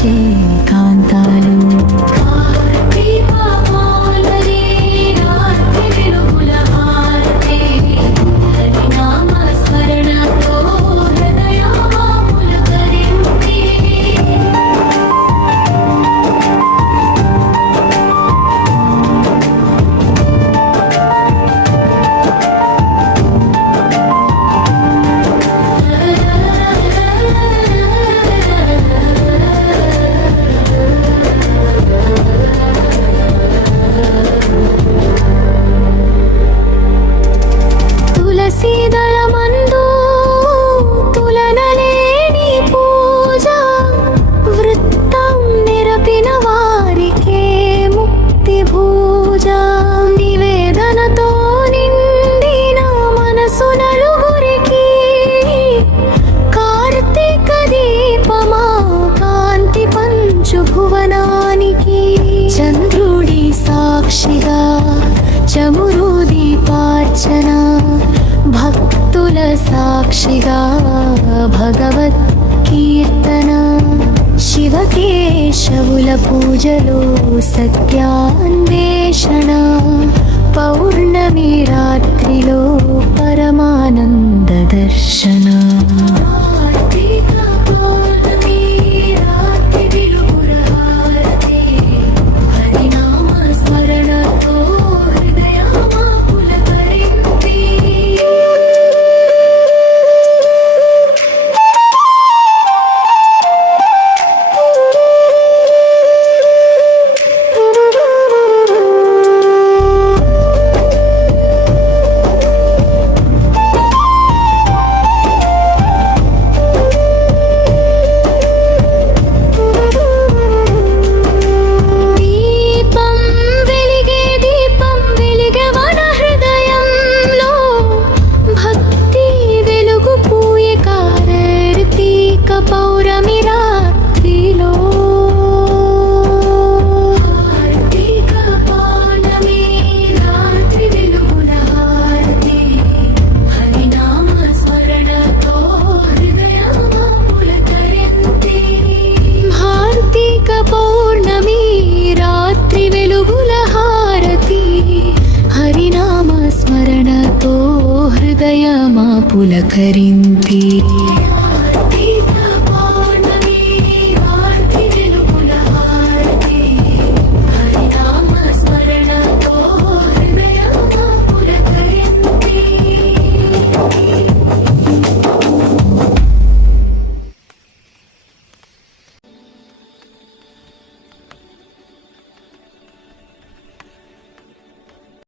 细高 పవనానికి చంద్రుడి సాక్షిగా చమురు దీపార్చన భక్తుల సాక్షిగా భగవత్ కీర్తన శివకేశవుల పూజలో సత్యాన్వేషణ పౌర్ణమి రాత్రిలో పరమానంద పులకరింతి